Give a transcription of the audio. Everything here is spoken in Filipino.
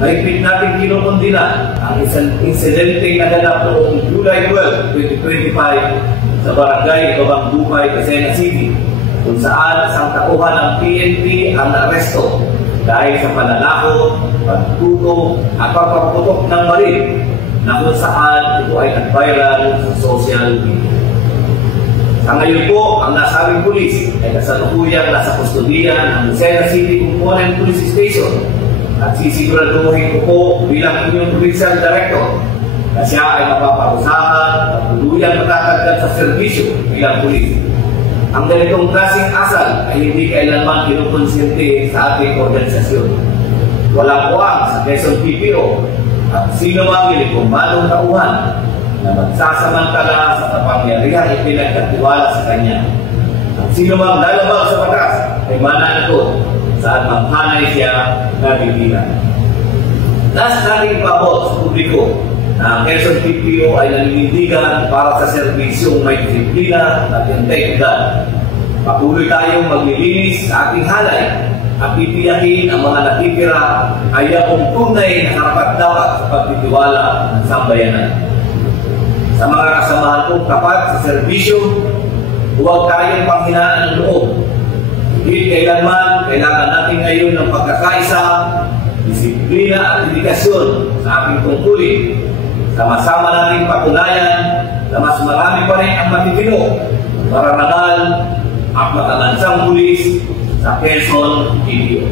Mahigpit natin kinukundina ang insidente naganap noong July 12, 2025 sa Barangay Babang Dupay, Quezon City, kung saan isang tauhan ng PNP ang naaresto dahil sa pananakot, pagtutok at pagpaputok ng baril na kung saan ito ay nag-viral sa social media. Sa ngayon po, ang nasabing pulis ay kasalukuyang nasa kustodiyan ng Quezon City Component Police Station at sisiguraduhin ko po bilang inyong provincial director na siya ay mapaparusahan at tuluyang matatagdag sa serbisyo bilang pulis. Ang ganitong klaseng asal ay hindi kailanman kinukonsente sa ating organisasyon. Walang puwang sa Quezon PPO at sino mang ilikumbadong tauhan na magsasamantala sa kapangyarihang ipinagkatiwala sa kanya. At sino mang lalabag sa batas ay mananagot saan manghanay siya nabibilan. Last nating pabot sa publiko na ang Quezon PPO ay naninindigan para sa serbisyong may disiplina at integridad. Patuloy tayong maglilinis sa ating halay at titiyakin ang mga natitira ay ang tunay na karapat-dapat sa pagtitiwala ng sambayanan. Sa mga kasamahan kong kapat sa serbisyo, huwag tayong panghinaan ng loob. Hindi kailanman kailangan natin ngayon ng pagkakaisa, disiplina at dedikasyon sa ating tungkulin. Sama-sama nating patunayan na mas marami pa rin ang matitino, marangal at matalansang pulis sa Quezon PPO.